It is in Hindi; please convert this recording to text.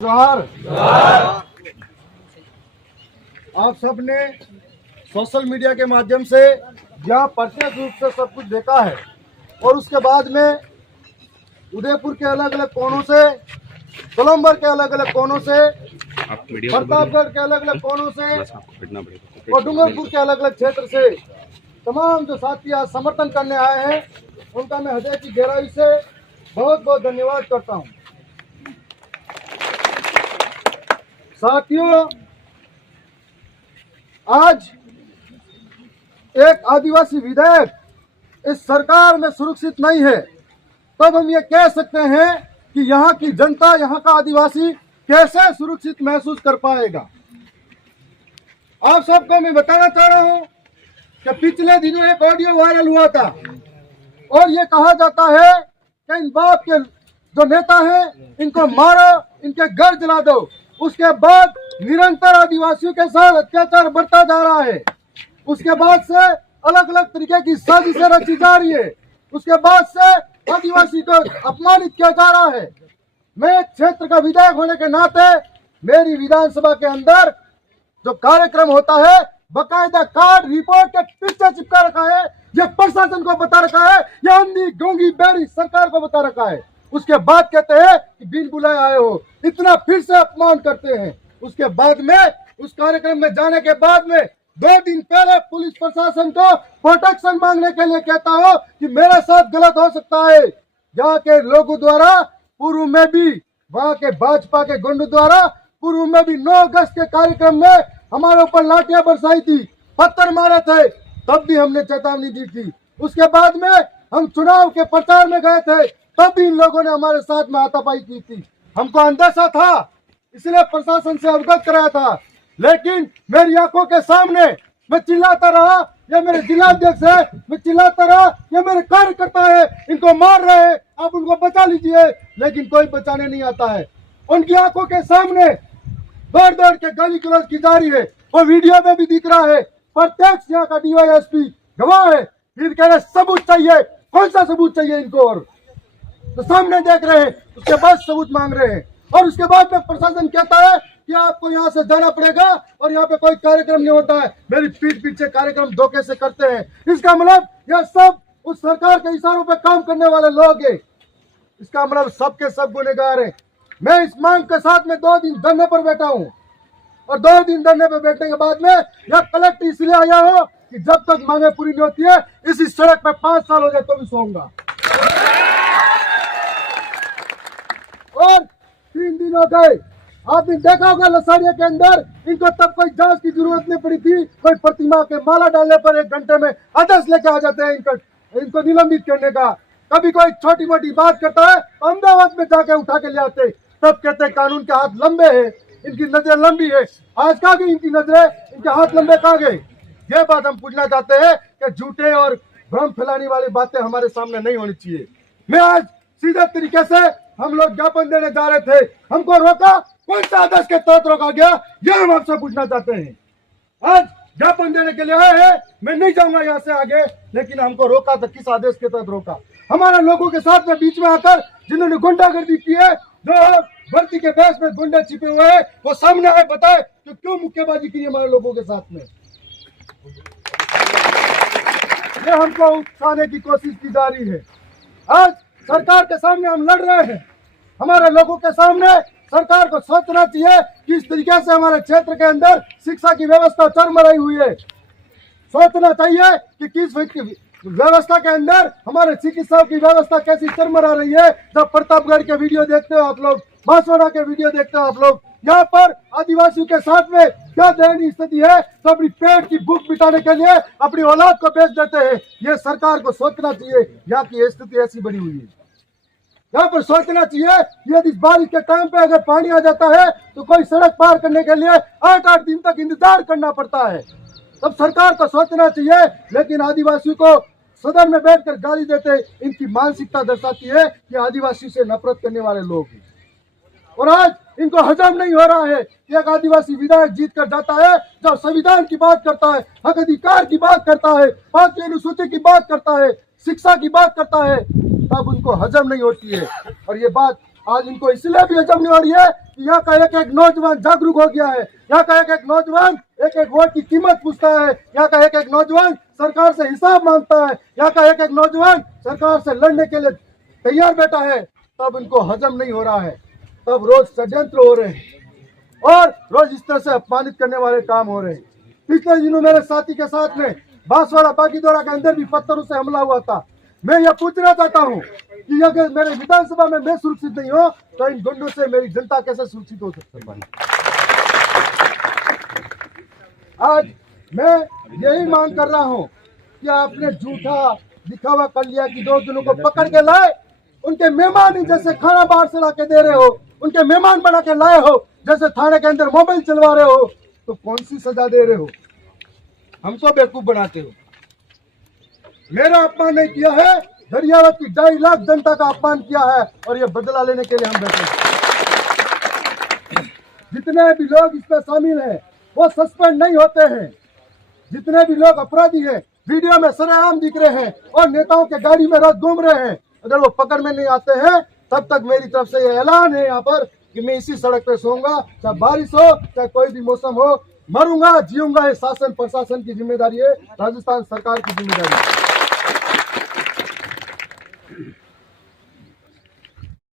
जोहार। आप सबने सोशल मीडिया के माध्यम से यहाँ प्रत्यक्ष रूप से सब कुछ देखा है और उसके बाद में उदयपुर के अलग अलग कोनों से, कोलंबर के अलग अलग कोनों से, प्रतापगढ़ के अलग अलग कोनों से और डूंगरपुर के अलग अलग क्षेत्र से तमाम जो साथी आज समर्थन करने आए हैं उनका मैं हृदय की गहराई से बहुत बहुत धन्यवाद करता हूँ। साथियों, आज एक आदिवासी विधेयक इस सरकार में सुरक्षित नहीं है, तब हम ये कह सकते हैं कि यहाँ की जनता, यहाँ का आदिवासी कैसे सुरक्षित महसूस कर पाएगा। आप सबको मैं बताना चाह रहा हूँ कि पिछले दिनों एक ऑडियो वायरल हुआ था और ये कहा जाता है कि इन बाप के जो नेता हैं इनको मारो, इनके घर जला दो। उसके बाद निरंतर आदिवासियों के साथ अत्याचार बढ़ता जा रहा है। उसके बाद से अलग अलग तरीके की साजिशें रची जा रही है। उसके बाद से आदिवासी को अपमानित किया जा रहा है। मैं क्षेत्र का विधायक होने के नाते मेरी विधानसभा के अंदर जो कार्यक्रम होता है बकायदा कार्ड रिपोर्ट के पीछे चिपका रखा है। यह प्रशासन को बता रखा है, यह अंधी गूंगी बहरी सरकार को बता रखा है। उसके बाद कहते हैं कि बिन बुलाए आए हो, इतना फिर से अपमान करते हैं। उसके बाद में उस कार्यक्रम में जाने के बाद में 2 दिन पहले पुलिस प्रशासन को प्रोटेक्शन मांगने के लिए कहता हो कि मेरे साथ गलत हो सकता है। यहाँ के लोगों द्वारा पूर्व में भी, वहाँ के भाजपा के गुंडों द्वारा पूर्व में भी 9 अगस्त के कार्यक्रम में हमारे ऊपर लाठियां बरसाई थी, पत्थर मारे थे, तब भी हमने चेतावनी दी थी। उसके बाद में हम चुनाव के प्रचार में गए थे, तब भी इन लोगों ने हमारे साथ में हाथापाई की थी। हमको अंदेशा था, इसलिए प्रशासन से अवगत कराया था, लेकिन मेरी आंखों के सामने मैं चिल्लाता रहा, ये मेरे जिलाध्यक्ष है, मैं चिल्लाता रहा, ये मेरे कार्यकर्ता है, इनको मार रहे हैं, आप उनको बचा लीजिए, लेकिन कोई बचाने नहीं आता है। उनकी आंखों के सामने दौड़ दौड़ के गाली गलौज की जा रही है, वो वीडियो में भी दिख रहा है। प्रत्यक्ष यहाँ का डीवाईएसपी गवाह है, फिर कह रहे सबूत चाहिए। कौन सा सबूत चाहिए इनको? और तो सामने देख रहे हैं, उसके बाद सबूत मांग रहे हैं और उसके बाद में प्रशासन कहता है कि आपको यहाँ से जाना पड़ेगा और यहाँ पे कोई कार्यक्रम नहीं होता है। मेरी पीठ पीछे कार्यक्रम धोखे से करते हैं। इसका मतलब यह सब उस सरकार के इशारों पे काम करने वाले लोग हैं। इसका मतलब सबके सब गुनहगार हैं। मैं इस मांग के साथ में 2 दिन धरने पर बैठा हूँ और 2 दिन धरने पर बैठने के बाद में यह कलेक्टर इसलिए आया हो कि जब तक मांगे पूरी नहीं होती है इसी सड़क पे 5 साल हो जाए तो भी सोऊंगा। और 3 दिन हो गए, आपने देखा होगा लसाड़िया के अंदर इनको तब कोई जांच की जरूरत नहीं पड़ी थी। कोई प्रतिमा के माला डालने पर 1 घंटे में आदेश लेके आ जाते हैं इनको निलंबित करने का। कभी कोई छोटी मोटी बात करता है अहमदाबाद में जाके उठा के ले आते, तब कहते हैं कानून के हाथ लंबे हैं, इनकी नजर लंबी है। आज कहाँ गई इनकी नजरें, इनके हाथ लंबे कहाँ गए? ये बात हम पूछना चाहते हैं कि झूठे और भ्रम फैलाने वाली बातें हमारे सामने नहीं होनी चाहिए। मैं आज सीधे तरीके से हम लोग ज्ञापन देने जा रहे थे, हमको रोका, कौन सा आदेश के तहत रोका गया, यह हम आपसे पूछना चाहते हैं। आज ज्ञापन देने के लिए आए हैं, मैं नहीं जाऊंगा यहाँ से आगे, लेकिन हमको रोका तो किस आदेश के तहत रोका? हमारे लोगों के साथ में बीच में आकर जिन्होंने गुंडागर्दी की है, जो भर्ती के बेस में गुंडे छिपे हुए हैं, वो सामने आए, बताए कि क्यों मुक्केबाजी की हमारे लोगों के साथ में। ये हमको उकसाने की कोशिश की जा रही है। आज सरकार के सामने हम लड़ रहे हैं, हमारे लोगों के सामने सरकार को सोचना चाहिए कि इस तरीके से हमारे क्षेत्र के अंदर शिक्षा की व्यवस्था चरमराई हुई है। सोचना चाहिए कि किस व्यवस्था के अंदर हमारे चिकित्सा की व्यवस्था कैसी चरमरा रही है। जब प्रतापगढ़ के वीडियो देखते हो आप लोग, बांसवाड़ा के वीडियो देखते हो आप लोग, यहाँ पर आदिवासियों के साथ में क्या दयनीय स्थिति है, तो अपनी पेट की भूख मिटाने के लिए अपनी औलाद को बेच देते हैं। ये सरकार को सोचना चाहिए, यहाँ की स्थिति ऐसी बनी हुई है। यहाँ पर सोचना चाहिए कि यदि बारिश के टाइम पे अगर पानी आ जाता है तो कोई सड़क पार करने के लिए 8-8 दिन तक इंतजार करना पड़ता है। तब सरकार को सोचना चाहिए, लेकिन आदिवासियों को सदन में बैठकर गाली देते, इनकी मानसिकता दर्शाती है कि आदिवासी से नफरत करने वाले लोग हैं। और आज इनको हजम नहीं हो रहा है कि एक आदिवासी विधायक जीत कर जाता है, जब संविधान की बात करता है, हक अधिकार की बात करता है, 5वीं अनुसूची की बात करता है, शिक्षा की बात करता है, तब उनको हजम नहीं होती है। और ये बात आज इनको इसलिए भी हजम नहीं हो रही है कि यहाँ का एक एक नौजवान जागरूक हो गया है। यहाँ का एक एक नौजवान एक एक वोट की कीमत पूछता है। यहाँ का एक एक नौजवान सरकार से हिसाब मांगता है। यहाँ का एक एक नौजवान सरकार से लड़ने के लिए तैयार बैठा है। तब इनको हजम नहीं हो रहा है, तब रोज षड्यंत्र हो रहे हैं और रोज इस तरह से अपमानित करने वाले काम हो रहे हैं। पिछले दिनों मेरे साथी के साथ में बांसवाड़ा बागीदोरा के अंदर भी पत्थरों से हमला हुआ था। मैं यह पूछना चाहता हूँ कि अगर मेरे विधानसभा में मैं सुरक्षित नहीं हो तो इन गुंडों से मेरी जनता कैसे सुरक्षित हो सकती है। आज मैं यही मांग कर रहा हूँ कि आपने झूठा दिखावा कर लिया कि 2 दिनों को पकड़ के लाए, उनके मेहमान ही जैसे खाना बाहर से ला के दे रहे हो, उनके मेहमान बना के लाए हो, जैसे थाने के अंदर मोबाइल चलवा रहे हो, तो कौन सी सजा दे रहे हो? हमको बेवकूफ बनाते हो। मेरा अपमान नहीं किया है, दरियावत की 2.5 लाख जनता का अपमान किया है और ये बदला लेने के लिए हम बैठे हैं। जितने भी लोग इसमें शामिल हैं वो सस्पेंड नहीं होते हैं। जितने भी लोग अपराधी हैं वीडियो में सरेआम दिख रहे हैं और नेताओं के गाड़ी में रोज घूम रहे हैं, अगर वो पकड़ में नहीं आते हैं तब तक मेरी तरफ से ये ऐलान है यहाँ पर कि मैं इसी सड़क पे सोऊंगा, चाहे बारिश हो चाहे कोई भी मौसम हो, मरूंगा जीऊंगा। ये शासन प्रशासन की जिम्मेदारी है, राजस्थान सरकार की जिम्मेदारी है।